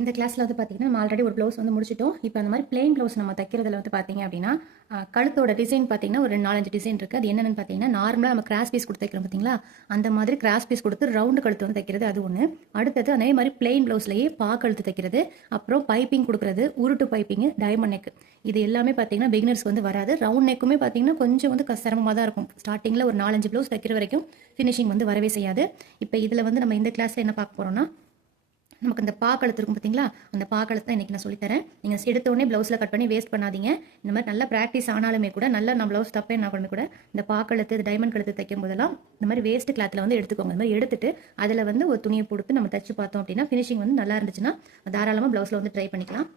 இந்த கிளாஸில் வந்து பார்த்தீங்கன்னா நம்ம ஆல்ரெடி ஒரு ப்ளவுஸ் வந்து முடிச்சிட்டோம். இப்போ அந்த மாதிரி பிளெயின் ப்ளவுஸ் நம்ம தைக்கிறதுல வந்து பார்த்தீங்க அப்படின்னா கழுத்தோட டிசைன் பார்த்தீங்கன்னா ஒரு 4-5 டிசைன் இருக்குது. அது என்னென்னு பார்த்தீங்கன்னா நார்மலாக நம்ம கிராஸ் பீஸ் கொடுத்து தைக்கிறோம் பார்த்தீங்களா, அந்த மாதிரி கிராஸ் பீஸ் கொடுத்து ரவுண்டு கழுத்து வந்து தைக்கிறது அது ஒன்று. அடுத்தது அதே மாதிரி பிளெயின் ப்ளவுஸ்லேயே கழுத்து தைக்கிறது, அப்புறம் பைப்பிங் கொடுக்குறது, உருட்டு பைப்பிங், டைமண்ட் நெக். இது எல்லாமே பார்த்தீங்கன்னா பிகினர்ஸ்க்கு வந்து வராது. ரவுண்ட் நெக்குமே பார்த்தீங்கன்னா கொஞ்சம் வந்து சிரமமாக தான் இருக்கும். ஸ்டார்டிங்கில் ஒரு 4-5 ப்ளவுஸ் தைக்கிற வரைக்கும் ஃபினிஷிங் வந்து வரவே செய்யாது. இப்போ இதில் வந்து நம்ம இந்த கிளாஸில் என்ன பார்க்க போகிறோம்னா, நமக்கு இந்த கழுத்து இருக்கும் பார்த்தீங்களா, அந்த கழுத்து தான் இன்றைக்கி நான் சொல்லித்தரேன். நீங்கள் எடுத்தோடனே ப்ளவுஸில் கட் பண்ணி வேஸ்ட் பண்ணாதீங்க. இந்த மாதிரி நல்லா ப்ராக்டிஸ் ஆனாலுமே கூட, நல்லா நான் ப்ளவுஸ் தப்பேனாலுமே கூட இந்த கழுத்து, இந்த டைமண்ட் கழுத்து தைக்கும் போதெல்லாம் இந்த மாதிரி வேஸ்ட் கிளாத்தில் வந்து எடுத்துக்கோங்க. இந்த மாதிரி எடுத்துட்டு அதில் வந்து ஒரு துணியை கொடுத்து நம்ம தைச்சு பார்த்தோம் அப்படின்னா ஃபினிஷிங் வந்து நல்லா இருந்துச்சுன்னா தாராளமாக ப்ளவுஸில் வந்து ட்ரை பண்ணிக்கலாம்.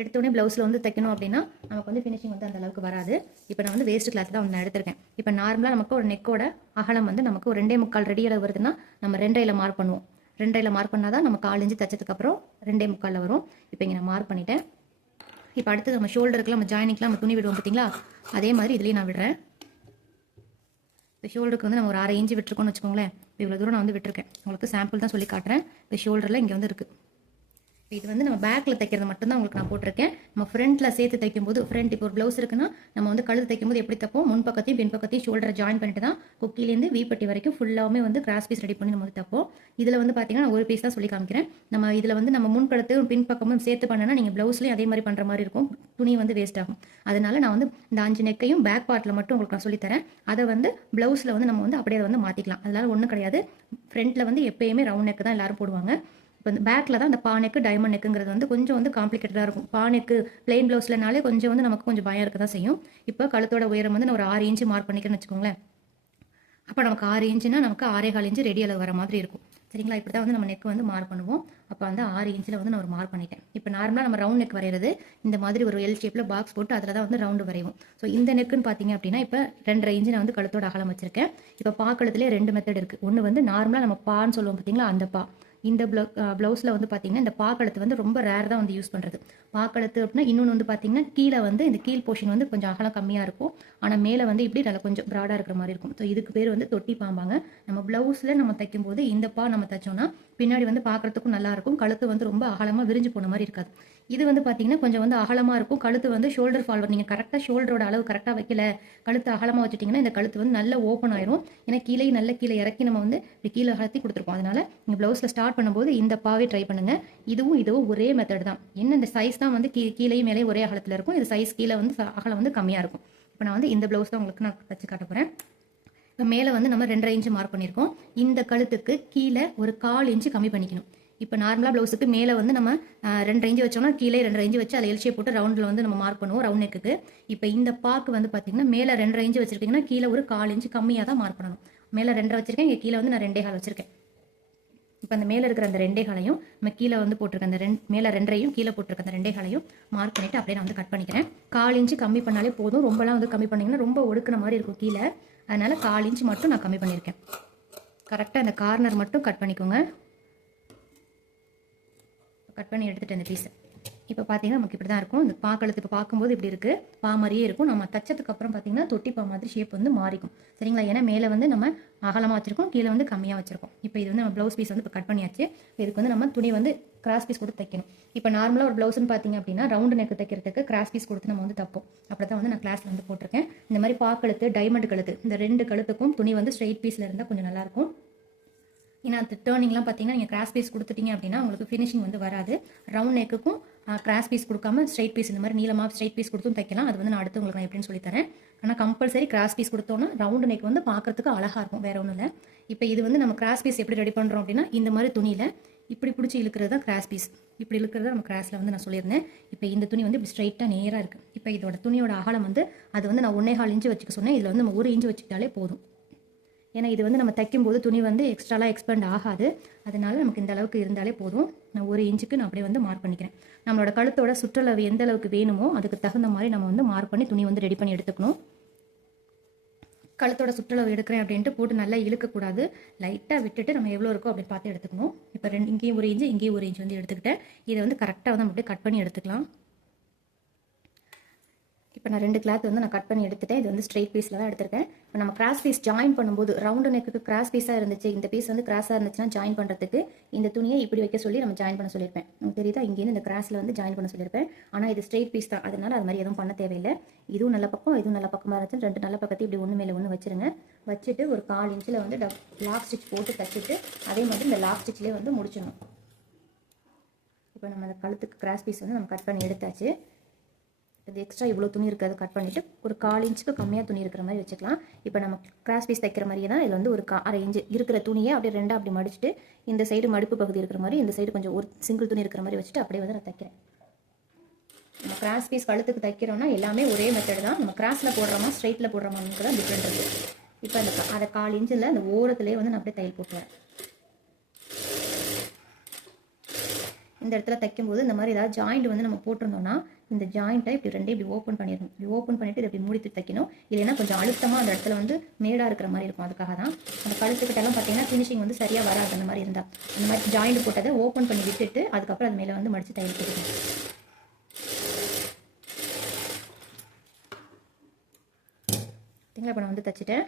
எடுத்தோடனே ப்ளவுஸில் வந்து தைக்கணும் அப்படின்னா நமக்கு வந்து ஃபினிஷிங் வந்து அந்த அளவுக்கு வராது. இப்போ நான் வந்து வேஸ்ட் கிளாத் தான் வந்து நான் எடுத்திருக்கேன். இப்போ நார்மலாக நமக்கு ஒரு நெக்கோட அகலம் வந்து நமக்கு ஒரு 2.25 ரெடியாக வருதுன்னா நம்ம 2.5 மார்க் பண்ணுவோம். 2.5 மார்க் பண்ணால் தான் நம்ம 4 இன்ச்சு தைச்சதுக்கப்புறம் 2.25 வரும். இப்போ இங்கே நான் மார்க் பண்ணிட்டேன். இப்போ அடுத்து நம்ம ஷோல்டருக்குலாம் நம்ம ஜாயினிங்லாம் நம்ம துணி விடுவோம் பார்த்தீங்களா, அதே மாதிரி இதுலேயும் நான் விடுறேன். இப்போ ஷோல்டருக்கு வந்து நம்ம ஒரு 1/2 இன்ச்சு விட்டுருக்கோம்னு வச்சுக்கோங்களேன். இவ்வளோ தூரம் நான் வந்து விட்டுருக்கேன். உங்களுக்கு சாம்பிள் தான் சொல்லி காட்டுறேன். இப்போ ஷோல்டரில் இங்கே வந்து இருக்குது. இது வந்து நம்ம பேக்கில் தைக்கிறது மட்டும்தான் உங்களுக்கு நான் போட்டிருக்கேன். நம்ம ஃப்ரண்ட்டில் சேர்த்து தைக்கும்போது இப்போ ஒரு ப்ளவுஸ் இருக்குன்னா நம்ம வந்து கழுத்து தைக்கும்போது எப்படி தைப்போம், முன் பக்கத்தையும் பின் பக்கத்தையும் ஷோல்டரை ஜாயின் பண்ணிட்டு தான் கொக்கிலேருந்து வீப்பட்டி வரைக்கும் ஃபுல்லாகவே வந்து கிராஸ் பீஸ் ரெடி பண்ணி நம்ம வந்து தைப்போம். இதில் வந்து பார்த்தீங்கன்னா நான் ஒரு பீஸ் தான் சொல்லி காமிக்கிறேன். நம்ம இதில் வந்து நம்ம முன் கழுத்து பின் பக்கமும் சேர்த்து பண்ணனா நீங்கள் ப்ளவுஸ்லேயும் அதே மாதிரி பண்ணுற மாதிரி இருக்கும். துணி வந்து வேஸ்ட் ஆகும். அதனால நான் வந்து இந்த 5 நெக்கையும் பேக் பார்ட்டில் மட்டும் உங்களுக்கு நான் சொல்லித்தரேன். அதை வந்து ப்ளவுஸில் வந்து நம்ம வந்து அப்படியே வந்து மாற்றிக்கலாம். அதனால ஒன்றும் கிடையாது. ஃப்ரண்ட்டில் வந்து எப்பயுமே ரவுண்ட் நெக்கு தான் எல்லாரும் போடுவாங்க. இப்போ இந்த பேக்கில் தான் அந்த பானைக்கு டைமண்ட் நெக்குங்கிறது வந்து கொஞ்சம் வந்து காம்ப்ளிகேட்டடாக இருக்கும். பானைக்கு பிளெயின் ப்ளவுஸ்லனாலே கொஞ்சம் வந்து நமக்கு கொஞ்சம் பயம் இருக்க தான் செய்யும். இப்போ கழுத்தோட உயரம் வந்து நான் ஒரு 6 இன்ச்சு மார்க் பண்ணிக்கிறேன்னு வச்சுக்கோங்களேன். அப்போ நமக்கு 6 இன்ச்சுனா நமக்கு 6.25 இன்ச்சு ரெடி அளவு வர மாதிரி இருக்கும். சரிங்களா, இப்படி தான் வந்து நம்ம நெக் வந்து மார்க் பண்ணுவோம். அப்போ வந்து 6 இன்ச்சில் வந்து நான் ஒரு மார்க் பண்ணிட்டேன். இப்போ நார்மலாக நம்ம ரவுண்ட் நெக் வரைகிறது இந்த மாதிரி ஒரு எல் ஷேப்பில் பாக்ஸ் போட்டு அதில் தான் வந்து ரவுண்டு வரைவோம். ஸோ இந்த நெக்குன்னு பார்த்தீங்க அப்படின்னா இப்போ 2.5 இன்ச்சு நான் வந்து கழுத்தோட அகலம் வச்சிருக்கேன். இப்போ கழுத்துலேயே 2 மெத்தட் இருக்குது. ஒன்று வந்து நார்மலாக நம்ம பான்னு சொல்லுவோம் பார்த்தீங்களா, அந்த இந்த ப்ளவுஸில் வந்து பார்த்தீங்கன்னா இந்த பாக்கழுத்து வந்து ரொம்ப ரேர் தான் வந்து யூஸ் பண்ணுறது. பாக்கழுத்து அப்படின்னா இன்னொன்று வந்து பார்த்தீங்கன்னா கீழே வந்து இந்த கீழ் போர்ஷன் வந்து கொஞ்சம் அகலம் கம்மியாக இருக்கும். ஆனால் மேலே வந்து இப்படி நல்லா கொஞ்சம் ப்ராடாக இருக்கிற மாதிரி இருக்கும். ஸோ இதுக்கு பேர் வந்து தொட்டி பாம்பாங்க. நம்ம ப்ளவுஸில் நம்ம தைக்கும்போது இந்த நம்ம தைச்சோம்னா பின்னாடி வந்து பார்க்குறதுக்கும் நல்லாயிருக்கும். கழுத்து வந்து ரொம்ப அகலமாக விரிஞ்சு போன மாதிரி இருக்காது. இது வந்து பார்த்தீங்கன்னா கொஞ்சம் வந்து அகலமாக இருக்கும். கழுத்து வந்து ஷோல்டர் ஃபால்வர் நீங்கள் கரெக்டாக ஷோல்டரோட அளவு கரெக்டாக வைக்கல, கழுத்து அகலமாக வச்சுட்டிங்கன்னா இந்த கழுத்து வந்து நல்ல ஓப்பன் ஆயிரும். ஏன்னா கீழே இறக்கி நம்ம வந்து இப்படி கீழே அகலத்தி கொடுத்துருப்போம். அதனால நீங்கள் ப்ளவுஸில் ஸ்டார்ட் பண்ணும்போது இந்த பாவே ட்ரை பண்ணுங்கள். இதுவும் ஒரே மெத்தட் தான். என்ன இந்த சைஸ் தான் வந்து கீழேயும் மேலே ஒரே அகலத்தில் இருக்கும். இது சைஸ் கீழே வந்து அகலம் வந்து கம்மியாக இருக்கும். இப்போ நான் வந்து இந்த ப்ளவுஸ் தான் உங்களுக்கு நான் தச்சு காட்ட போகிறேன். இப்போ மேலே வந்து நம்ம 2.5 இன்ச்சு மார்க் பண்ணியிருக்கோம். இந்த கழுத்துக்கு கீழே ஒரு 1/4 இன்ச்சு கம்மி பண்ணிக்கணும். இப்போ நார்மலாக ப்ளவுஸுக்கு மேலே வந்து நம்ம 2.5 இன்ச்சு வச்சோம்னா கீழே 2.5 இன்ச்சு வச்சு அதை எல் ஷேப் போட்டு ரவுண்டில் வந்து நம்ம மார்க் பண்ணுவோம் ரவுண்ட் நெக்குக்கு. இப்போ இந்த வந்து பார்த்தீங்கன்னா மேலே 2.5 இன்ச்சு வச்சிருக்கீங்கன்னா கீழே ஒரு 1/4 இன்ச்சு கம்மியாக தான் மார்க் பண்ணணும். மேலே 2.5 வச்சிருக்கேன், இங்கே கீழே வந்து நான் 2.25 வச்சிருக்கேன். இப்போ அந்த மேலே இருக்கிற அந்த 2.25 நம்ம கீழே வந்து போட்டிருக்க அந்த மேலே 2.5 கீழே போட்டிருக்க அந்த 2.25 மார்க் பண்ணிவிட்டு அப்படியே நான் வந்து கட் பண்ணிக்கிறேன். 1/4 இன்ச்சு கம்மி பண்ணாலே போதும். ரொம்பலாம் வந்து கம்மி பண்ணிங்கன்னா ரொம்ப ஒடுக்கின மாதிரி இருக்கும் கீழே. அதனால் 1/4 இன்ச்சு மட்டும் நான் கம்மி பண்ணியிருக்கேன். கரெக்டாக அந்த கார்னர் மட்டும் கட் பண்ணிக்கோங்க. கட் பண்ணி எடுத்துகிட்டு அந்த பீஸை இப்போ பார்த்தீங்கன்னா நமக்கு இப்படி தான் இருக்கும். இந்த கழுத்து இப்போ பார்க்கும்போது இப்படி இருக்குது, மாதிரியே இருக்கும். நம்ம தச்சதுக்கப்புறம் பார்த்தீங்கன்னா தொட்டி மாதிரி ஷேப் வந்து மாறிக்கும். சரிங்களா, ஏன்னா மேலே வந்து நம்ம அகலமாக வச்சிருக்கோம், கீழே வந்து கம்மியாக வச்சிருக்கோம். இப்போ இது வந்து நம்ம ப்ளவுஸ் பீஸ் வந்து இப்போ கட் பண்ணியாச்சு. இதுக்கு வந்து நம்ம துணி வந்து கிராஸ் பீஸ் கொடுத்து தைக்கணும். இப்போ நார்மலாக ஒரு ப்ளவுஸ்ன்னு பார்த்தீங்க அப்படின்னா ரவுண்டு நெக்கு தைக்கிறதுக்கு கிராஸ் பீஸ் கொடுத்து நம்ம வந்து தப்போம். அப்படி தான் வந்து நான் கிளாஸில் வந்து போட்டிருக்கேன். இந்த மாதிரி கழுத்து, டைமண்ட் கழுத்து, இந்த 2 கழுத்துக்கும் துணி வந்து ஸ்ட்ரெயிட் பீஸில் இருந்தால் கொஞ்சம் நல்லாயிருக்கும். ஏன்னா அந்த டேர்னிங்லாம் பார்த்தீங்கன்னா நீங்கள் கிராஸ் பீஸ் கொடுத்துட்டீங்க அப்படின்னா உங்களுக்கு ஃபினிஷிங் வந்து வராது. ரவுண்ட் நெக்குக்கும் கிராஸ் பீஸ் கொடுக்காம ஸ்ட்ரைட் பீஸ் இந்த மாதிரி நீளமாக ஸ்ட்ரைட் பீஸ் கொடுத்தும் தைக்கலாம். அது வந்து நான் அடுத்து உங்களுக்கு நான் எப்படின்னு சொல்லித்தரேன். ஆனால் கம்பல்சரி கிராஸ் பீஸ் கொடுத்தோன்னா ரவுண்டு நெக் வந்து பார்க்கறதுக்கு அழகாக இருக்கும், வேற ஒன்றும் இல்லை. இப்போ இது வந்து நம்ம கிராஸ் பீஸ் எப்படி ரெடி பண்ணுறோம் அப்படின்னா இந்த மாதிரி துணியில் இப்படி பிடிச்சி இழுக்கிறது தான் கிராஸ் பீஸ். இப்படி இழுக்கிறது நம்ம கிராஸில் வந்து நான் சொல்லியிருந்தேன். இப்போ இந்த துணி வந்து இப்படி ஸ்ட்ரைட்டாக நேராக இருக்குது. இப்போ இதோட துணியோட அகலம் வந்து அது வந்து நான் 1.25 இன்ச்சு வச்சுக்க சொன்னேன். இதில் வந்து நம்ம 1 இன்ச்சு வச்சுக்கிட்டாலே போதும். ஏன்னா இது வந்து நம்ம தைக்கும்போது துணி வந்து எக்ஸ்ட்ராலாம் எக்ஸ்பேண்ட் ஆகாது. அதனால நமக்கு இந்த அளவுக்கு இருந்தாலே போதும். நான் 1 இன்ச்சுக்கு நான் அப்படியே வந்து மார்க் பண்ணிக்கிறேன். நம்மளோட கழுத்தோட சுற்றளவு எந்த அளவுக்கு வேணுமோ அதுக்கு தகுந்த மாதிரி நம்ம வந்து மார்க் பண்ணி துணி வந்து ரெடி பண்ணி எடுத்துக்கணும். கழுத்தோட சுற்றளவு எடுக்கிறேன் அப்படின்ட்டு போட்டு நல்லா இழுக்கக்கூடாது. லைட்டாக விட்டுட்டு நம்ம எவ்வளோ இருக்கோ அப்படி பார்த்து எடுத்துக்கணும். இப்போ இங்கேயும் 1 இன்ச்சு இங்கேயும் 1 இன்ச்சு வந்து எடுத்துக்கிட்டேன். இதை வந்து கரெக்டாக வந்து நம்ம அப்படியே கட் பண்ணி எடுத்துக்கலாம். இப்போ நான் 2 கிளாத் வந்து நான் கட் பண்ணி எடுத்துட்டேன். இது வந்து ஸ்ட்ரெயிட் பீஸில் தான் எடுத்திருக்கேன். இப்போ நம்ம கிராஸ் பீஸ் ஜாயின் பண்ணும்போது ரவுண்டு நெக்குக்கு கிராஸ் பீஸாக இருந்துச்சு, இந்த பீஸ் வந்து கிராஸாக இருந்துச்சுன்னா ஜாயின் பண்ணுறதுக்கு இந்த துணியை இப்படி வைக்க சொல்லி நம்ம ஜாயின் பண்ண சொல்லியிருப்பேன். உங்களுக்கு தெரியுதா, இங்கேருந்து இந்த கிராஸில் வந்து ஜாயின் பண்ண சொல்லியிருப்பேன். ஆனால் இது ஸ்ட்ரெயிட் பீஸ் தான், அதனால அது மாதிரி எதுவும் பண்ண தேவையில்லை. இதுவும் நல்ல பக்கம், இதுவும் நல்ல பக்கமாக இருந்துச்சு. 2 நல்ல பக்கத்தையும் இப்படி ஒன்று மேலே ஒன்று வச்சுருங்க. வச்சுட்டு ஒரு 1/4 இன்ச்சில் வந்து லாக் ஸ்டிச் போட்டு தச்சுட்டு அதே மாதிரி இந்த லாக் ஸ்டிச்லேயே வந்து முடிச்சிடணும். இப்போ நம்ம அந்த கழுத்துக்கு கிராஸ் பீஸ் வந்து நம்ம கட் பண்ணி எடுத்தாச்சு. இது எக்ஸ்ட்ரா இவ்வளோ துணி இருக்கிறது கட் பண்ணிவிட்டு ஒரு 1/4 இன்ச்சுக்கு கம்மியாக துணி இருக்கிற மாதிரி வச்சுக்கலாம். இப்போ நம்ம கிராஸ் பீஸ் தைக்கிற மாதிரியே தான் இதில் வந்து ஒரு 1/2 இன்ச்சு இருக்கிற துணியை அப்படியே 2 அப்படி மடிச்சுட்டு இந்த சைடு மடிப்பு பகுதி இருக்கிற மாதிரி, இந்த சைடு கொஞ்சம் ஒரு சிங்கிள் துணி இருக்கிற மாதிரி வச்சுட்டு அப்படியே வந்து நான் தைக்கிறேன். நம்ம கிராஸ் பீஸ் கழுத்துக்கு தைக்கிறோம்னா எல்லாமே ஒரே மெத்தட் தான். நம்ம கிராஸில் போடுறோமா ஸ்ட்ரைட்டில் போடுறோமான்னு தான் டிஃப்ரெண்ட் இருக்குது. இப்போ அந்த 1/4 இன்ச்சில் அந்த ஓரத்துலேயே வந்து நான் அப்படியே தையல் போட்டுவேன். இந்த இடத்துல தைக்கும்போது இந்த மாதிரி ஏதாவது ஜாயிண்ட் வந்து நம்ம போட்டிருந்தோம்னா இந்த ஜாயிண்ட்டை இப்படி ரெண்டையும் இப்படி ஓப்பன் பண்ணிடணும். இப்படி ஓப்பன் பண்ணிவிட்டு இதை இப்படி மூடிட்டு தைக்கணும். இல்லைன்னா கொஞ்சம் அழுத்தமாக அந்த இடத்துல வந்து மேடாக இருக்கிற மாதிரி இருக்கும். அதுக்காக தான் அந்த கழுத்துக்கிட்டெல்லாம் பார்த்தீங்கன்னா ஃபினிஷிங் வந்து சரியாக வராது. அந்த மாதிரி இருந்தால் அந்த மாதிரி ஜாயிண்ட் போட்டதை ஓப்பன் பண்ணி விட்டுட்டு அதுக்கப்புறம் அது மேலே வந்து மடித்து தையல் போட்டுக்கணும். பார்த்தீங்களா, இப்போ நான் வந்து தைச்சிட்டேன்.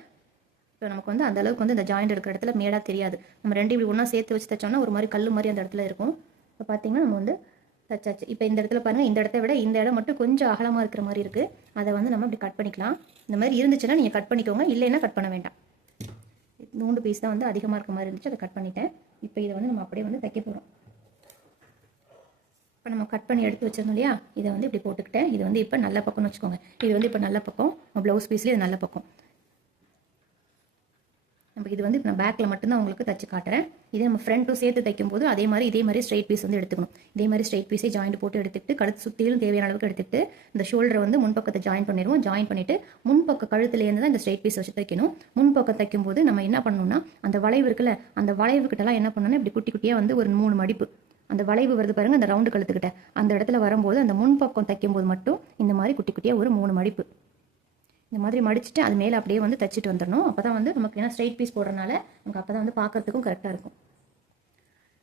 இப்போ நமக்கு வந்து அந்த அளவுக்கு வந்து இந்த ஜாயிண்ட் இருக்கிற இடத்துல மேடாக தெரியாது. நம்ம ரெண்டு இப்படி ஒன்றா சேர்த்து வச்சு தைச்சோம்னா ஒரு மாதிரி கல் மாதிரி அந்த இடத்துல இருக்கும். இப்போ பார்த்தீங்கன்னா நம்ம வந்து தச்சாச்சு. இப்போ இந்த இடத்துல பாருங்கள், இந்த இடத்த விட இந்த இடம் மட்டும் கொஞ்சம் அகலமாக இருக்கிற மாதிரி இருக்குது. அதை வந்து நம்ம இப்படி கட் பண்ணிக்கலாம். இந்த மாதிரி இருந்துச்சுன்னா நீங்கள் கட் பண்ணிக்கோங்க, இல்லைன்னா கட் பண்ண வேண்டாம். நூண்டு பீஸ் தான் வந்து அதிகமாக இருக்கிற மாதிரி இருந்துச்சு, அதை கட் பண்ணிட்டேன். இப்போ இதை வந்து நம்ம அப்படியே வந்து தைக்க போகிறோம். இப்போ நம்ம கட் பண்ணி எடுத்து வச்சிருந்தோம் இல்லையா, இதை வந்து இப்படி போட்டுக்கிட்டேன். இது வந்து இப்போ நல்ல பக்கம்னு வச்சுக்கோங்க. இது வந்து இப்போ நல்ல பக்கம், ப்ளவுஸ் பீஸ்லேயே இது நல்ல பக்கம். நம்ம இது வந்து இப்போ நான் பேக்கில் மட்டும்தான் உங்களுக்கு தச்சு காட்டுறேன். இதே நம்ம ஃப்ரண்ட்டும் சேர்த்து தைக்கும் போது இதே மாதிரி ஸ்ட்ரைட் பீஸ் வந்து எடுத்துக்கணும். இதே மாதிரி ஸ்ட்ரைட் பீஸே ஜாயிண்ட் போட்டு எடுத்துக்கிட்டு கழுத்து சுற்றிலும் தேவையான அளவுக்கு எடுத்துக்கிட்டு இந்த ஷோல்டரை வந்து முன்பக்கத்தை ஜாயின் பண்ணிடுவோம். ஜாயின் பண்ணிவிட்டு முன்பக்க கழுத்துலேருந்து தான் இந்த ஸ்ட்ரைட் பீஸ் வச்சு தைக்கணும். முன்பக்கம் தைக்கும் போது நம்ம என்ன பண்ணணும்னா அந்த வளைவு இருக்குல்ல, அந்த வளைவுக்கிட்டலாம் என்ன பண்ணணும்னா இப்படி குட்டி குட்டியாக வந்து ஒரு 3 மடிப்பு, அந்த வளைவு வருது பாருங்கள், அந்த ரவுண்டு கழுத்துக்கிட்ட அந்த இடத்துல வரும்போது அந்த முன்பக்கம் தைக்கும்போது மட்டும் இந்த மாதிரி குட்டி குட்டியாக ஒரு 3 மடிப்பு இந்த மாதிரி மடிச்சுட்டு அது மேலே அப்படியே வந்து தச்சுட்டு வந்துடணும். அப்போ தான் வந்து நமக்கு ஏன்னா ஸ்ட்ரைட் பீஸ் போடுறதுனால நமக்கு அப்போ தான் வந்து பார்க்குறதுக்கும் கரெக்டாக இருக்கும்.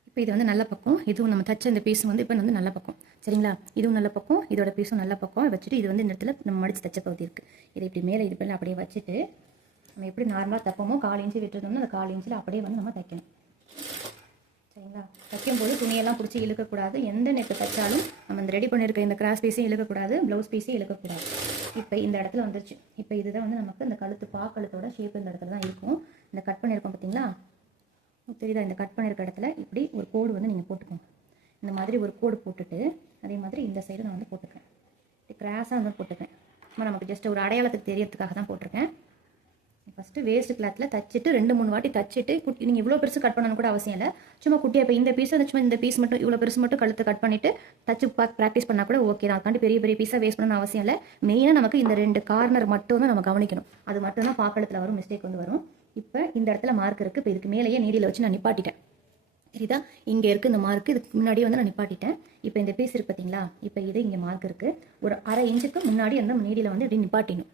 இப்போ இது வந்து நல்ல பக்கம், இதுவும் நம்ம தச்ச இந்த பீஸும் வந்து இப்போ வந்து நல்ல பக்கம், சரிங்களா? இதுவும் நல்ல பக்கம், இதோட பீஸும் நல்ல பக்கம் வச்சுட்டு இது வந்து இந்த இடத்துல நம்ம மடித்து தச்ச பகுதி இருக்குது. இதை இப்படி மேலே இது பண்ணி அப்படியே வச்சுட்டு நம்ம எப்படி நார்மலாக தைப்போமோ 1/4 இன்ச்சு விட்டுருந்தோம்னா அந்த 1/4 இன்ச்சில் அப்படியே வந்து நம்ம தைக்கணும், சரிங்களா? தைக்கும்போது துணியெல்லாம் பிடிச்சி இழுக்கக்கூடாது. எந்த நெக்கு தைச்சாலும் நம்ம இந்த ரெடி பண்ணியிருக்க இந்த கிராஸ் பீஸையும் இழுக்கக்கூடாது, ப்ளவுஸ் பீஸையும் இழுக்கக்கூடாது. இப்போ இந்த இடத்துல வந்துருச்சு. இப்போ இதுதான் வந்து நமக்கு இந்த கழுத்து கழுத்தோட ஷேப் இந்த இடத்துல தான் இருக்கும். இந்த கட் பண்ணியிருக்கோம் பார்த்தீங்களா, தெரியுதா? இந்த கட் பண்ணியிருக்க இடத்துல இப்படி ஒரு கோடு வந்து நீங்கள் போட்டுக்கோங்க. இந்த மாதிரி ஒரு கோடு போட்டுட்டு அதே மாதிரி இந்த சைடு நான் வந்து போட்டுக்கிறேன். கிராஸாக வந்து போட்டுக்கிறேன். நமக்கு ஜஸ்ட் ஒரு அடையாளத்துக்கு தெரியறதுக்காக தான் போட்டிருக்கேன். ஃபஸ்ட்டு வேஸ்ட் கிளாத்தில் தச்சுட்டு 2-3 வாட்டி தச்சுட்டு குட்டி நீங்கள் இவ்வளோ பெருசு கட் பண்ணணும் கூட அவசியம் இல்லை. சும்மா குட்டியாக இப்போ இந்த பீஸ் சும்மா இந்த பீஸ் மட்டும் இவ்வளோ பெருசு மட்டும் கழுத்தை கட் பண்ணிவிட்டு தச்சு ப்ராக்டிஸ் பண்ணால் கூட ஓகே தான். அதுக்காண்டி பெரிய பெரிய பீஸாக வேஸ்ட் பண்ணணும்னு அவசியம் இல்லை. மெயினாக நமக்கு இந்த 2 கார்னர் மட்டும் தான் நம்ம கவனிக்கணும். அது மட்டும் தான் பாக்கெழுத்தில் வரும் மிஸ்டேக் வந்து வரும். இப்போ இந்த இடத்துல மார்க் இருக்குது. இப்போ இதுக்கு மேலேயே நீடியில் வச்சு நான் நிப்பாட்டிட்டேன், சரிதா? இங்கே இருக்குது இந்த மார்க்கு, இதுக்கு முன்னாடியே வந்து நான் நிப்பாட்டிட்டேன். இப்போ இந்த பீஸ் இருக்குது பார்த்தீங்களா, இப்போ இது இங்கே மார்க் இருக்குது. ஒரு 1/2 இன்ச்சுக்கு முன்னாடி அந்த நீடியில் வந்து இப்படி நிப்பாட்டிணும்.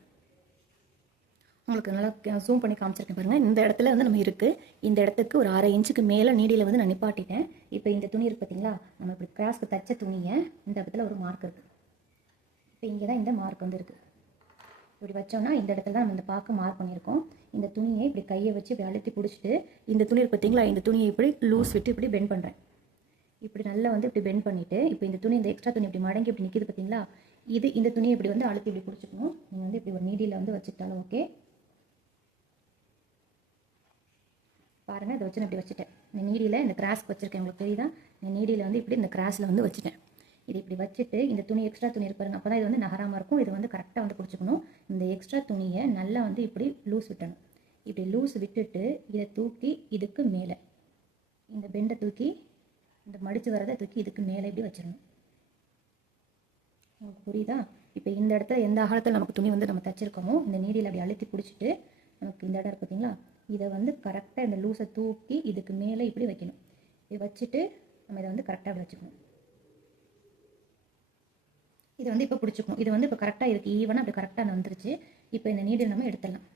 உங்களுக்கு நல்லா ஜூம் பண்ணி காமிச்சிருக்கேன் பாருங்கள். இந்த இடத்துல வந்து நம்ம இருக்குது, இந்த இடத்துக்கு ஒரு 1/2 இன்ச்சுக்கு மேலே நீடியில் வந்து நான் நிப்பாட்டிட்டேன். இப்போ இந்த துணி இருக்குது பார்த்தீங்களா, நம்ம இப்படி கிராஸ்க்கு தச்ச துணியை இந்த இடத்துல ஒரு மார்க் இருக்குது. இப்போ இங்கே தான் இந்த மார்க் வந்து இருக்குது. இப்படி வச்சோம்னா இந்த இடத்துல தான் நம்ம இந்த பார்க்க மார்க் பண்ணியிருக்கோம். இந்த துணியை இப்படி கையை வச்சு இப்படி அழுத்தி பிடிச்சிட்டு இந்த துணி இருக்குது பார்த்தீங்களா, இந்த துணியை இப்படி லூஸ் விட்டு இப்படி பெண்ட் பண்ணுறேன். இப்படி நல்லா வந்து இப்படி பெண்ட் பண்ணிவிட்டு இப்போ இந்த துணி இந்த எக்ஸ்ட்ரா துணி இப்படி மடங்கி இப்படி நிற்கிது பார்த்தீங்களா, இந்த துணியை இப்படி வந்து அழுத்தி இப்படி பிடிச்சிக்கணும். நீங்கள் வந்து இப்படி ஒரு நீடியில் வந்து வச்சுக்கிட்டாலும் ஓகே. பாருங்கள், இதை வச்சு நான் இப்படி வச்சுட்டேன். இந்த நீடியில் இந்த கிராஸ்க்கு வச்சுருக்கேன், உங்களுக்கு தெரியுதா? இந்த நீடியில் வந்து இப்படி இந்த கிராஸில் வந்து வச்சுட்டேன். இது இப்படி வச்சுட்டு இந்த துணி எக்ஸ்ட்ரா துணி இருப்பாருங்க, அப்போ தான் இது வந்து நகராமல் இருக்கும். இது வந்து கரெக்டாக வந்து பிடிச்சிக்கணும். இந்த எக்ஸ்ட்ரா துணியை நல்லா வந்து இப்படி லூஸ் விட்டணும். இப்படி லூஸ் விட்டுட்டு இதை தூக்கி இதுக்கு மேலே இந்த பெண்டை தூக்கி இந்த மடித்து வரதை தூக்கி இதுக்கு மேலே இப்படி வச்சிடணும். உங்களுக்கு புரியுதா? இப்போ இந்த இடத்துல எந்த அகலத்தில் நமக்கு துணி வந்து நம்ம தைச்சிருக்கோமோ இந்த நீடியில் அப்படி அழுத்தி பிடிச்சிட்டு நமக்கு இந்த இடம் பார்த்தீங்களா, இதை வந்து கரெக்டாக இந்த லூஸை தூக்கி இதுக்கு மேலே இப்படி வைக்கணும். இதை வச்சுட்டு நம்ம இதை வந்து கரெக்டாக அப்படி வச்சுக்கணும். இதை வந்து இப்போ பிடிச்சிக்கணும். இது வந்து இப்போ கரெக்டாக இருக்குது, ஈவனாக அப்படி கரெக்டாக வந்துருச்சு. இப்போ இந்த நீடில் நம்ம எடுத்துடலாம்.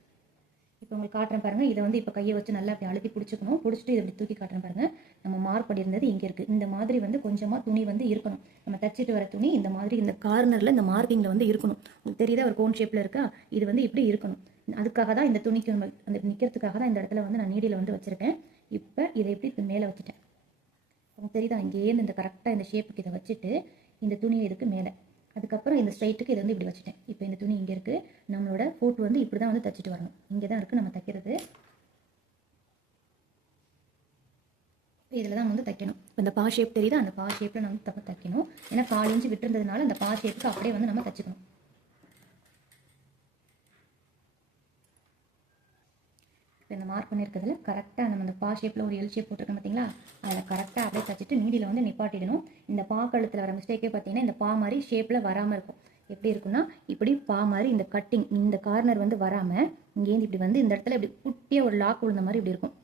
இப்போ உங்களுக்கு காட்டுறேன் பாருங்கள். இதை வந்து இப்போ கையை வச்சு நல்லா அப்படி அழுத்தி பிடிச்சிக்கணும். பிடிச்சிட்டு இதை இப்படி தூக்கி காட்டுறேன் பாருங்கள். நம்ம மார்க் பண்ணியிருந்தது இங்கே இருக்குது. இந்த மாதிரி வந்து கொஞ்சமாக துணி வந்து இருக்கணும். நம்ம தச்சுட்டு வர துணி இந்த மாதிரி இந்த கார்னரில் இந்த மார்க்கிங்கில் வந்து இருக்கணும். உங்களுக்கு தெரியுதா ஒரு கோன் ஷேப்பில் இருக்கா? இது வந்து இப்படி இருக்கணும். அதுக்காக தான் இந்த துணிக்கு அந்த நிற்கிறதுக்காக தான் இந்த இடத்துல வந்து நான் நீடியில் வந்து வச்சுருக்கேன். இப்போ இதை எப்படி மேலே வச்சுட்டேன். உங்களுக்கு தெரியுதா? இங்கேருந்து இந்த கரெக்டாக இந்த ஷேப்புக்கு இதை வச்சுட்டு இந்த துணியை இதுக்கு மேலே, அதுக்கப்புறம் இந்த ஸ்ட்ரைட்டுக்கு இதை வந்து இப்படி வச்சுட்டேன். இப்போ இந்த துணி இங்கே இருக்குது. நம்மளோட ஃபுட் வந்து இப்படி தான் வந்து தைச்சிட்டு வரணும். இங்கே தான் இருக்குது நம்ம தைக்கிறது. இதில் தான் வந்து தைக்கணும். இப்போ இந்த பா ஷேப் தெரியுதா? அந்த பா ஷேப்பில் நம்ம தைக்கணும். ஏன்னா 4 இன்ச்சு விட்டுருந்ததுனால அந்த பா ஷேப்புக்கு அப்படியே வந்து நம்ம தைச்சிக்கணும். இப்போ இந்த மார்க் பண்ணியிருக்கிறதுல கரெக்டாக நம்ம இந்த பா ஷேப்பில் ஒரு எல் ஷேப் போட்டிருக்கோம் பார்த்தீங்களா? அதில் கரெக்டாக அப்படியே தைச்சிட்டு நீடியில் வந்து நிப்பாட்டிடணும். இந்த பா கழுத்தில் வர மிஸ்டேக்கே பார்த்தீங்கன்னா இந்த பா மாதிரி ஷேப்பில் வராமல் இருக்கும். எப்படி இருக்குன்னா இப்படி பா மாதிரி இந்த கட்டிங் இந்த கார்னர் வந்து வராமல் இங்கேருந்து இப்படி வந்து இந்த இடத்துல இப்படி குட்டியாக ஒரு லாக் விழுந்த மாதிரி இப்படி இருக்கும்.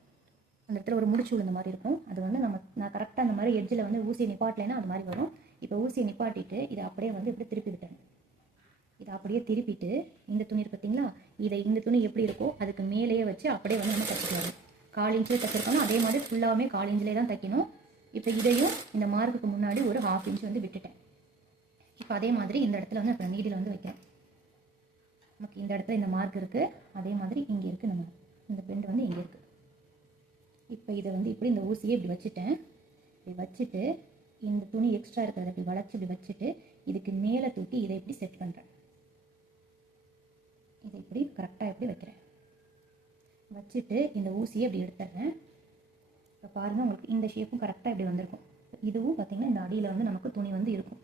அந்த இடத்துல ஒரு முடிச்சு விழுந்த மாதிரி இருக்கும். அது வந்து நான் கரெக்டாக அந்த மாதிரி எட்ஜில் வந்து ஊசியை நிப்பாட்டலைன்னா அது மாதிரி வரும். இப்போ ஊசியை நிப்பாட்டிட்டு இதை அப்படியே வந்து இப்படி திருப்பி விட்டேன். இதை அப்படியே திருப்பிட்டு இந்த துணி இருக்கு பார்த்தீங்களா? இந்த துணி எப்படி இருக்கோ அதுக்கு மேலேயே வச்சு அப்படியே வந்து நம்ம தைச்சிக்கலாம். 4 இன்ச்சில் தைச்சிருக்கணும். அதே மாதிரி ஃபுல்லாகவே 4 இன்ச்சிலே தான் தைக்கணும். இப்போ இதையும் இந்த மார்க்குக்கு முன்னாடி ஒரு 1/2 இன்ச் வந்து விட்டுட்டேன். இப்போ அதே மாதிரி இந்த இடத்துல வந்து அப்புறம் நீடில் வந்து வைக்கிறேன். நமக்கு இந்த இடத்துல இந்த மார்க் இருக்குது. அதே மாதிரி இங்கே இருக்குது. நம்ம இந்த பெண்ட் வந்து இங்கே இருக்குது. இப்போ இதை வந்து இப்படி இந்த ஊசியை இப்படி வச்சுட்டேன். இப்படி வச்சுட்டு இந்த துணி எக்ஸ்ட்ரா இருக்கிறத இப்படி வளைச்சி இப்படி வச்சுட்டு இதுக்கு மேலே தூக்கி இதை இப்படி செட் பண்ணுறேன். இதை இப்படி கரெக்டாக எப்படி வைக்கிறேன். வச்சுட்டு இந்த ஊசியை இப்படி எடுத்துடுறேன். இப்போ பாருங்கள், உங்களுக்கு இந்த ஷேப்பும் கரெக்டாக இப்படி வந்திருக்கும். இதுவும் பார்த்திங்கன்னா இந்த அடியில் வந்து நமக்கு துணி வந்து இருக்கும்.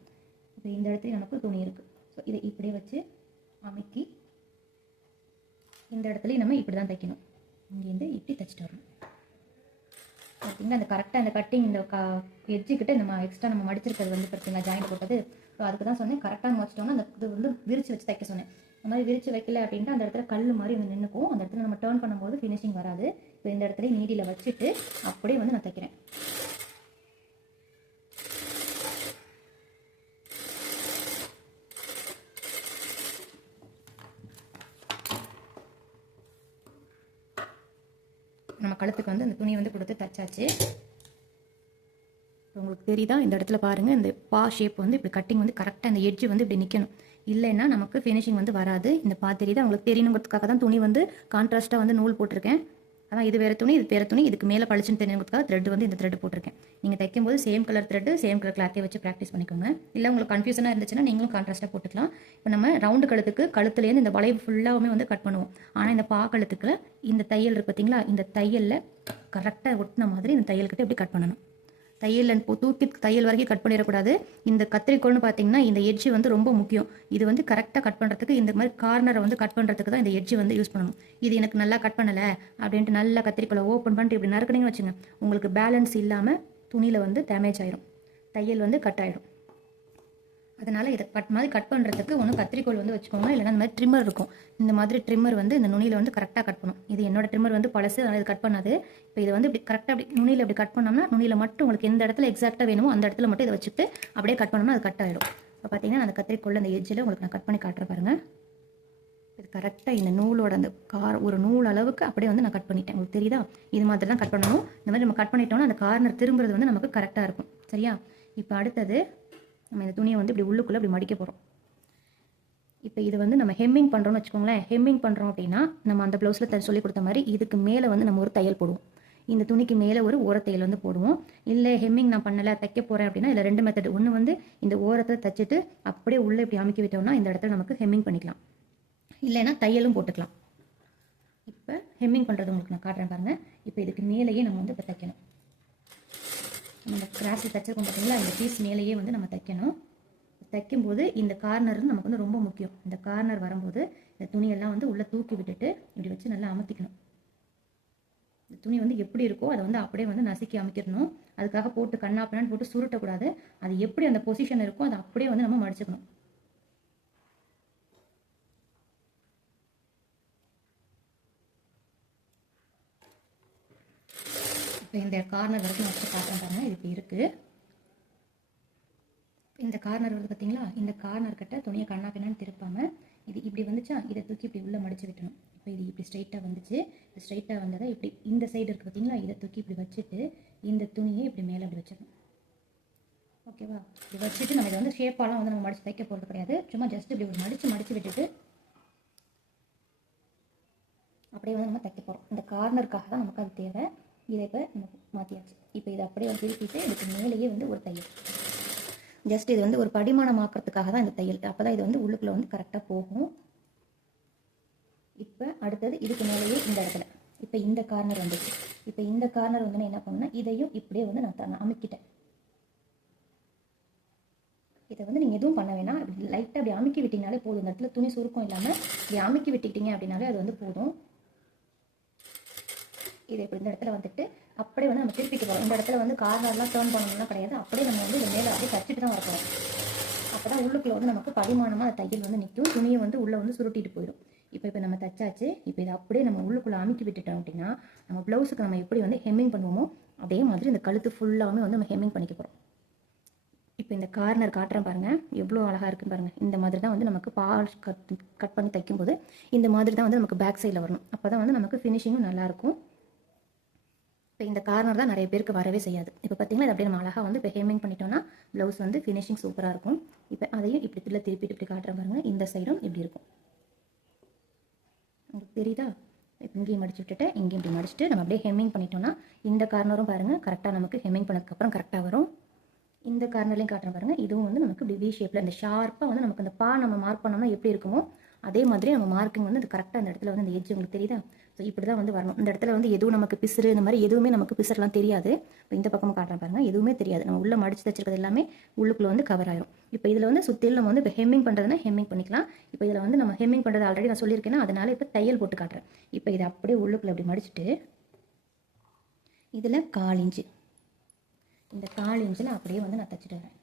இப்போ இந்த இடத்துல நமக்கு துணி இருக்குது. ஸோ இதை இப்படியே வச்சு அமைக்கி இந்த இடத்துலையும் நம்ம இப்படி தான் தைக்கணும். இங்கேருந்து இப்படி தைச்சிட்டு வரணும். பார்த்திங்கன்னா அந்த கரெக்டாக இந்த கட்டிங் இந்த எட்ஜுக்கிட்ட நம்ம எக்ஸ்ட்ரா நம்ம மடிச்சிருக்கிறது வந்து பார்த்தீங்கன்னா ஜாயிண்ட் போட்டது. ஸோ அதுக்கு தான் சொன்னேன் கரெக்டாக நம்ம வச்சிட்டோம்னா அந்த இது வந்து விரிச்சு வச்சு தைக்க சொன்னேன். அந்த மாதிரி விரிச்சு வைக்கல அப்படின்ட்டு அந்த இடத்துல கல் மாதிரி வந்து நின்றுக்கும். அந்த இடத்துல நம்ம டேர்ன் பண்ணும்போது ஃபினிஷிங் வராது. இப்போ இந்த இடத்துல நீடியில் வச்சுட்டு அப்படியே வந்து நான் தைக்கிறேன். நம்ம கழுத்துக்கு வந்து அந்த துணியை வந்து கொடுத்து தைச்சாச்சு. உங்களுக்கு தெரியுதா? இந்த இடத்துல பாருங்கள், இந்த பா ஷேப் வந்து இப்படி கட்டிங் வந்து கரெக்டாக இந்த எட்ஜ் வந்து இப்படி நிற்கணும். இல்லைன்னா நமக்கு ஃபினிஷிங் வந்து வராது. இந்த பா தெரியுதா? உங்களுக்கு தெரியணுங்கிறதுக்காக தான் துணி வந்து கான்ட்ராஸ்ட்டாக வந்து நூல் போட்டிருக்கேன். அதான் இது வேறு துணி, இது வேறு துணி. இதுக்கு மேலே பளிச்சுன்னு தெரியணுங்கிறதுக்காக த்ரெட் வந்து இந்த த்ரெட் போட்டிருக்கேன். நீங்கள் தைக்கும்போது same colour thread same colour கிளாத்தே வச்சு ப்ராக்டிஸ் பண்ணிக்கோங்க. இல்லை உங்களுக்கு கன்ஃபியூஷனாக இருந்துச்சுன்னா நீங்களும் கான்ட்ராஸ்ட்டாக போட்டுக்கலாம். இப்போ நம்ம ரவுண்டு கழுத்துலேருந்து இந்த வளைவு ஃபுல்லாகவுமே வந்து கட் பண்ணுவோம். ஆனால் இந்த பா கழுத்துக்கு இந்த தையல் இருக்குது பார்த்தீங்களா? இந்த தையலில் கரெக்டாக ஒட்டின மாதிரி இந்த தையல்கிட்ட இப்படி கட் பண்ணணும். தையல் தூக்கி தையல் வரைக்கும் கட் பண்ணிடக்கூடாது. இந்த கத்திரிக்கோள்னு பார்த்தீங்கன்னா இந்த எட்ஜு வந்து ரொம்ப முக்கியம். இது வந்து கரெக்டாக கட் பண்ணுறதுக்கு இந்த மாதிரி கார்னரை வந்து கட் பண்ணுறதுக்கு தான் இந்த எட்ஜு வந்து யூஸ் பண்ணணும். இது எனக்கு நல்லா கட் பண்ணலை அப்படின்ட்டு நல்லா கத்திரிக்கோளை ஓப்பன் பண்ணிட்டு இப்படி நறுக்குனீங்கன்னு வச்சுங்க, உங்களுக்கு பேலன்ஸ் இல்லாமல் துணியில் வந்து டேமேஜ் ஆயிரும், தையல் வந்து கட் ஆயிடும். அதனால் இதை கட் பண்ணுறதுக்கு ஒன்று கத்திரிக்கோள் வந்து வச்சுக்கோங்க. இல்லைனா இந்த மாதிரி ட்ரிம்மர் இருக்கும். இந்த மாதிரி ட்ரிம்மர் வந்து இந்த நுனியில் வந்து கரெக்டாக கட் பண்ணும். இது என்னோட ட்ரிம்மர் வந்து பழசு, அதனால் இது கட் பண்ணாது. இப்போ இதை வந்து இப்படி கரெக்டாக அப்படி நுனியில் அப்படி கட் பண்ணோம்னா நுனியில் மட்டும் உங்களுக்கு எந்த இடத்துல எக்ஸாக்டாக வேணுமோ அந்த இடத்துல மட்டும் இதை வச்சுட்டு அப்படியே கட் பண்ணோம்னா அது கட் ஆகிடும். இப்போ பார்த்தீங்கன்னா அந்த கத்திரிக்கோள் அந்த எட்ஜில் உங்களுக்கு நான் கட் பண்ணி காட்டுற பாருங்கள். இது கரெக்டாக இந்த நூலோட அந்த ஒரு நூல் அளவுக்கு அப்படியே வந்து நான் கட் பண்ணிட்டேன். உங்களுக்கு தெரியுதா? இது மாதிரி தான் கட் பண்ணணும். இந்த மாதிரி நம்ம கட் பண்ணிட்டோம்னா அந்த கார்னர் திரும்புறது வந்து நமக்கு கரெக்டாக இருக்கும். சரியா? இப்போ அடுத்தது நம்ம இந்த துணியை வந்து இப்படி உள்ளுக்குள்ளே இப்படி மடிக்க போகிறோம். இப்போ இது வந்து நம்ம ஹெம்மிங் பண்ணுறோம்னு வச்சுக்கோங்களேன். ஹெம்மிங் பண்ணுறோம் அப்படின்னா நம்ம அந்த ப்ளவுஸில் சொல்லி கொடுத்த மாதிரி இதுக்கு மேலே வந்து நம்ம ஒரு தையல் போடுவோம். இந்த துணிக்கு மேலே ஒரு ஓரத்தையல் வந்து போடுவோம். இல்லை ஹெம்மிங் நான் பண்ணலை தைக்க போகிறேன் அப்படின்னா இதில் 2 மெத்தட். ஒன்று வந்து இந்த ஓரத்தை தைச்சிட்டு அப்படியே உள்ளே இப்படி அமைக்க விட்டோம்னா இந்த இடத்துல நமக்கு ஹெம்மிங் பண்ணிக்கலாம். இல்லைன்னா தையலும் போட்டுக்கலாம். இப்போ ஹெம்மிங் பண்ணுறது உங்களுக்கு நான் காட்டுறேன் பாருங்கள். இப்போ இதுக்கு மேலேயே நம்ம வந்து இப்போ தைக்கணும். நம்ம கிராஸில் தைச்சிருக்கோம் பார்த்தீங்களா? இந்த பீஸ் மேலேயே வந்து நம்ம தைக்கணும். தைக்கும்போது இந்த கார்னர் நமக்கு வந்து ரொம்ப முக்கியம். இந்த கார்னர் வரும்போது இந்த துணியெல்லாம் வந்து உள்ளே தூக்கி விட்டுட்டு இப்படி வச்சு நல்லா அமுத்திக்கணும். இந்த துணி வந்து எப்படி இருக்கோ அதை வந்து அப்படியே வந்து நசுக்கி அமைக்கிடணும். அதுக்காக போட்டு கண்ணாப்பினான்னு போட்டு சுருட்டக்கூடாது. அது எப்படி அந்த பொசிஷன் இருக்கோ அதை அப்படியே வந்து நம்ம மடிச்சுக்கணும். இப்போ இந்த கார்னர் வரைக்கும் நான் வச்சு காட்டுறேன் பாருங்க. இது இப்படி இருக்குது. இந்த கார்னர் வந்து பார்த்தீங்களா? இந்த கார்னர் கிட்ட துணியை கண்ணா பின்னான்னு திருப்பாமல் இது இப்படி வந்துச்சா, இதை தூக்கி இப்படி உள்ளே மடித்து விட்டணும். இப்போ இது இப்படி ஸ்ட்ரைட்டாக வந்துச்சு. இது ஸ்ட்ரைட்டாக வந்ததை இப்படி இந்த சைடு இருக்குது பார்த்தீங்களா, இதை தூக்கி இப்படி வச்சுட்டு இந்த துணியை இப்படி மேலே அப்படி வச்சிடணும். ஓகேவா? இப்படி வச்சுட்டு நம்ம இதை வந்து ஷேப்பாலாம் வந்து நம்ம மடித்து தைக்க போகிறது கிடையாது. சும்மா ஜஸ்ட் இப்படி ஒரு மடித்து விட்டுட்டு அப்படியே வந்து நம்ம தைக்க போகிறோம். இந்த கார்னருக்காக தான் நமக்கு அது தேவை. இதை இப்போ நம்ம மாற்றியாச்சு. இப்போ இதை அப்படியே வந்து திருப்பிட்டு இதுக்கு மேலேயே வந்து ஒரு தையல். ஜஸ்ட் இது வந்து ஒரு படிமானமாக்கிறதுக்காக தான் இந்த தையல். அப்போ தான் இது வந்து உள்ளுக்குள்ளே வந்து கரெக்டாக போகும். இப்போ அடுத்தது இதுக்கு மேலேயே இந்த இடத்துல இப்போ இந்த கார்னர் வந்துச்சு. இப்போ இந்த கார்னர் வந்து நான் என்ன பண்ணேன்னா, இதையும் இப்படியே வந்து நான் அமுக்கிட்டேன். இதை வந்து நீங்கள் எதுவும் பண்ண வேணாம். அப்படி லைட்டாக அப்படி அமுக்கி விட்டிங்கனாலே போதும். இந்த இடத்துல துணி சுருக்கம் இல்லாமல் இப்படி அமுக்கி விட்டுக்கிட்டீங்க அப்படின்னாலே அது வந்து போதும். இது இப்படி இந்த இடத்துல வந்துட்டு அப்படியே வந்து நம்ம திருப்பிக்க போகிறோம். இந்த இடத்துல வந்து கார்னர்லாம் டேர்ன் பண்ணணும்லாம் கிடையாது. அப்படியே நம்ம வந்து இந்த மேலே அப்படியே தச்சுட்டு தான் வரப்போம். அப்போ தான் உள்ளுக்குள்ளே வந்து நமக்கு படிமானமாக அந்த தையல் வந்து நிற்கும். துணியை வந்து உள்ளே வந்து சுருட்டிட்டு போயிடும். இப்போ நம்ம தச்சாச்சு. இப்போ இதை அப்படியே நம்ம உள்ளுக்குள்ளே அமுக்கி விட்டுட்டோம் அப்படின்னா நம்ம ப்ளவுஸுக்கு நம்ம எப்படி வந்து ஹெம்மிங் பண்ணுவோமோ அதே மாதிரி இந்த கழுத்து ஃபுல்லாகவே வந்து நம்ம ஹெம்மிங் பண்ணிக்க போகிறோம். இப்போ இந்த கார்னர் காட்டுறேன் பாருங்கள், எவ்வளோ அழகாக இருக்குன்னு பாருங்கள். இந்த மாதிரி தான் வந்து நமக்கு பால் கட் பண்ணி தைக்கும்போது இந்த மாதிரி தான் வந்து நமக்கு பேக் சைடில் வரணும். அப்போ தான் வந்து நமக்கு ஃபினிஷிங்கும் நல்லாயிருக்கும். இப்போ இந்த கார்னர் தான் நிறைய பேருக்கு வரவே செய்யாது. இப்போ பார்த்தீங்கன்னா இது அப்படியே நம்ம அழகாக வந்து இப்போ ஹெம்மிங் பண்ணிட்டோம்னா ப்ளவுஸ் வந்து ஃபினிஷிங் சூப்பராக இருக்கும். இப்போ அதையும் இப்படி திருப்பிட்டு இப்படி காட்டுறேன் பாருங்கள். இந்த சைடும் இப்படி இருக்கும். உங்களுக்கு தெரியுதா? இப்போ இங்கேயும் மடிச்சு விட்டுட்டு இங்கேயும் இப்படி மடிச்சுட்டு நம்ம அப்படியே ஹெம்மிங் பண்ணிட்டோம்னா இந்த கார்னரும் பாருங்கள் கரெக்டாக நமக்கு ஹெம்மிங் பண்ணதுக்கப்புறம் கரெக்டாக வரும். இந்த கார்னர்லையும் காட்டுறேன் பாருங்கள். இதுவும் வந்து நமக்கு இப்படி வி ஷேப்பில் இந்த ஷார்ப்பாக வந்து நமக்கு இந்த நம்ம மார்க் பண்ணோம்னா எப்படி இருக்குமோ அதே மாதிரி நம்ம மார்க்கிங் வந்து கரெக்டாக அந்த இடத்துல வந்து இந்த எட்ஜ் உங்களுக்கு தெரியுதா? ஸோ இப்படி தான் வந்து வரணும். இந்த இடத்துல வந்து எதுவும் நமக்கு பிசுறு இந்த மாதிரி எதுவுமே நமக்கு பிசுறலாம் தெரியாது. இப்போ இந்த பக்கமும் காட்டுறேன் பாருங்கள், எதுவுமே தெரியாது. நம்ம உள்ளே மடிச்சு தச்சிருக்கிறது எல்லாமே உள்ளுக்குள்ளே வந்து கவர் ஆயிரும். இப்போ இதில் வந்து சுற்றிலும் நம்ம வந்து இப்போ ஹெம்மிங் பண்ணுறதுனா ஹெம்மிங் பண்ணிக்கலாம். இப்போ இதில் வந்து நம்ம ஹெம்மிங் பண்ணுறது ஆல்ரெடி நான் சொல்லியிருக்கேன்னா அதனால இப்போ தையல் போட்டு காட்டுறேன். இப்போ இதை அப்படியே உள்ளுக்குள்ளே அப்படி மடிச்சுட்டு இதில் 1/4 இன்ச்சு இந்த 1/4 இன்ச்சில் அப்படியே வந்து நான் தச்சுட்டு வரேன்.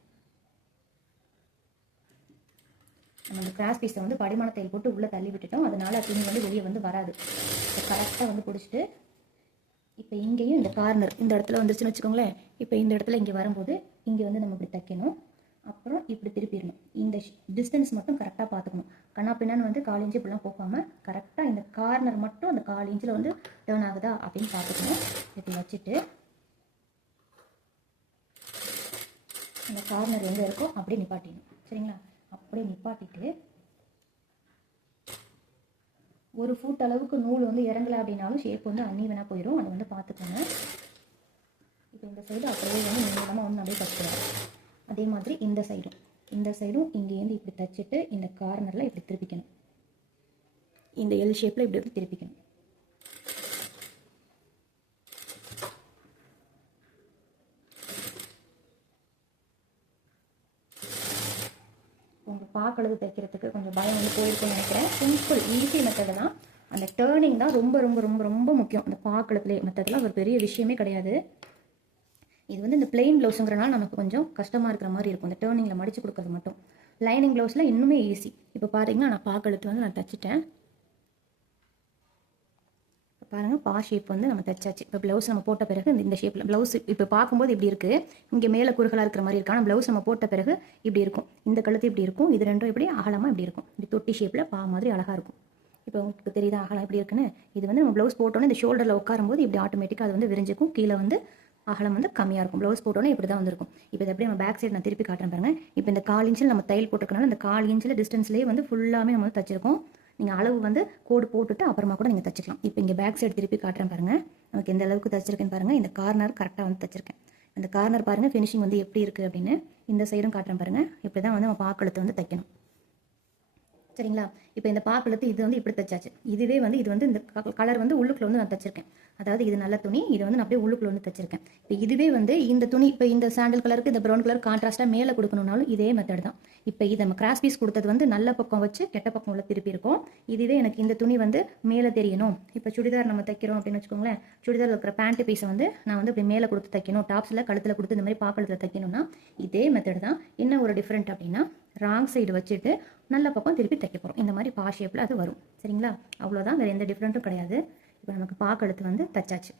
நம்ம இந்த கிராஸ் பீஸை வந்து படிமான தையல் போட்டு உள்ளே தள்ளி விட்டுட்டோம். அதனால துணி வந்து வெளியே வந்து வராது. இப்போ கரெக்டாக வந்து பிடிச்சிட்டு இப்போ இங்கேயும் இந்த கார்னர் இந்த இடத்துல வந்துருச்சுன்னு வச்சுக்கோங்களேன். இப்போ இந்த இடத்துல இங்கே வரும்போது இங்கே வந்து நம்ம இப்படி தைக்கணும். அப்புறம் இப்படி திருப்பிடணும். இந்த டிஸ்டன்ஸ் மட்டும் கரெக்டாக பார்த்துக்கணும். கண்ணா பின்னான்னு வந்து 1/4 இன்ச்சு இப்படிலாம் போகாமல் கரெக்டாக இந்த கார்னர் மட்டும் அந்த 1/4 இன்ச்சில் வந்து டேர்ன் ஆகுதா அப்படின்னு பார்த்துக்கணும். இப்படி வச்சுட்டு அந்த கார்னர் எங்கே இருக்கோ அப்படியே நிப்பாட்டிடணும். சரிங்களா? அப்படியே நிப்பாட்டிட்டு ஒரு ஃபுட் அளவுக்கு நூல் வந்து இறங்கலை அப்படின்னாலும் ஷேப் வந்து அன்னீவனாக போயிடும். அதை வந்து பார்த்துக்கோங்க. இப்போ இந்த சைடு அப்படியே வந்து நீளமாக வந்து அப்படியே தச்சுக்கலாம். அதே மாதிரி இந்த சைடும் இங்கேருந்து இப்படி தச்சுட்டு இந்த கார்னரில் இப்படி திருப்பிக்கணும். இந்த எல் ஷேப்பில் இப்படி வந்து திருப்பிக்கணும். உங்களுக்கு பாக்களவு தைக்கிறதுக்கு கொஞ்சம் பயம் வந்து போயிருக்குன்னு நினைக்கிறேன். சிம்பிள் ஈஸி மெத்தடு தான். அந்த டேர்னிங் தான் ரொம்ப ரொம்ப ரொம்ப ரொம்ப முக்கியம். அந்த பாக்களத்துலேயே மெத்தட்லாம் ஒரு பெரிய விஷயமே கிடையாது. இது வந்து இந்த பிளெயின் ப்ளவுஸுங்கிறனால நமக்கு கொஞ்சம் கஷ்டமாக இருக்கிற மாதிரி இருக்கும். இந்த டேர்னிங்கில் மடித்து கொடுக்குறது மட்டும். லைனிங் ப்ளவுஸில் இன்னுமே ஈஸி. இப்போ பார்த்தீங்கன்னா நான் பாக்களத்து வந்து நான் தச்சுட்டேன். பாருங்கள், பா ஷேப் வந்து நம்ம தைச்சாச்சு. இப்போ ப்ளவுஸ் நம்ம போட்ட பிறகு இந்த ஷேப்பில் ப்ளவுஸ் இப்போ பார்க்கும்போது இப்படி இருக்குது. இங்கே மேலே குறுகலாக இருக்கிற மாதிரி இருக்குது. ஆனால் ப்ளவுஸ் நம்ம போட்ட பிறகு இப்படி இருக்கும். இந்த கழுத்து இப்படி இருக்கும். இது ரெண்டும் இப்படி அகலமாக இப்படி இருக்கும். இப்படி தொட்டி ஷேப்பில் பா மாதிரி அழகாக இருக்கும். இப்போ உங்களுக்கு தெரியுதா அகலம் எப்படி இருக்குன்னு? இது வந்து நம்ம ப்ளவுஸ் போட்டோன்னே இந்த ஷோல்டரில் உட்காரும்போது இப்படி ஆட்டோமேட்டிக்காக அது வந்து விரிஞ்சிக்கும். கீழே வந்து அகலம் வந்து கம்மியாக இருக்கும். ப்ளவுஸ் போட்டோன்னே இப்படி தான் வந்துருக்கும். இப்போ இதை அப்படியே நம்ம பேக் சைடு நான் திருப்பி காட்டுறேன் பாருங்கள். இப்போ இந்த 1/4 இன்ச்சில் நம்ம தையல் போட்டிருக்கனால இந்த 1/4 இன்ச்சில் டிஸ்டன்ஸ்லேயே வந்து ஃபுல்லாமே நம்ம வந்து தச்சிருக்கோம். நீங்கள் அளவு வந்து கோடு போட்டுட்டு அப்புறமா கூட நீங்கள் தச்சுக்கலாம். இப்போ இங்கே பேக் சைடு திருப்பி காட்டுறேன் பாருங்கள். நமக்கு எந்த அளவுக்கு தச்சிருக்கேன்னு பாருங்கள். இந்த கார்னர் கரெக்டாக வந்து தச்சிருக்கேன். அந்த கார்னர் பாருங்கள் ஃபினிஷிங் வந்து எப்படி இருக்குது அப்படின்னு. இந்த சைடும் காட்டுறேன் பாருங்கள். இப்படி தான் வந்து நம்ம பாக்கழுத்து வந்து தைக்கணும். சரிங்களா? இப்போ இந்த பாக்கழுத்து இது வந்து இப்படி தைச்சாச்சு. இதுவே வந்து இது வந்து இந்த கலர் வந்து உள்ளுக்குள்ள வந்து நான் தைச்சிருக்கேன். அதாவது இது நல்ல துணி, இது வந்து நான் அப்படியே உள்ளுக்குள்ள வந்து தைச்சிருக்கேன். இப்போ இதுவே வந்து இந்த துணி இப்போ இந்த சாண்டல் கலருக்கு இந்த ப்ரௌன் கலர் கான்ட்ராஸ்ட்டாக மேலே கொடுக்கணும்னாலும் இதே மெத்தட் தான். இப்போ இது நம்ம கிராஸ் பீஸ் கொடுத்தது வந்து நல்ல பக்கம் வச்சு கெட்ட பக்கம் உள்ள திருப்பி இருக்கும். இதுவே எனக்கு இந்த துணி வந்து மேலே தெரியணும். இப்போ சுடிதார் நம்ம தைக்கிறோம் அப்படின்னு வச்சுக்கோங்களேன். சுடிதார் இருக்கிற பேண்ட் பீஸை வந்து நான் வந்து இப்படி மேலே கொடுத்து தைக்கணும். டாப்ஸில் கழுத்தில் கொடுத்து இந்த மாதிரி பாக்கழுத்தில் தைக்கணும்னா இதே மெத்தட் தான். என்ன ஒரு டிஃப்ரெண்ட் அப்படின்னா ராங் சைடு வச்சுட்டு நல்ல பக்கம் திருப்பி தைக்க போகிறோம். இந்த மாதிரி பா ஷேப்பில் அது வரும். சரிங்களா? அவ்வளோதான், வேறு எந்த டிஃப்ரெண்ட்டும் கிடையாது. இப்போ நமக்கு பாக்கழுத்து வந்து தச்சாச்சு.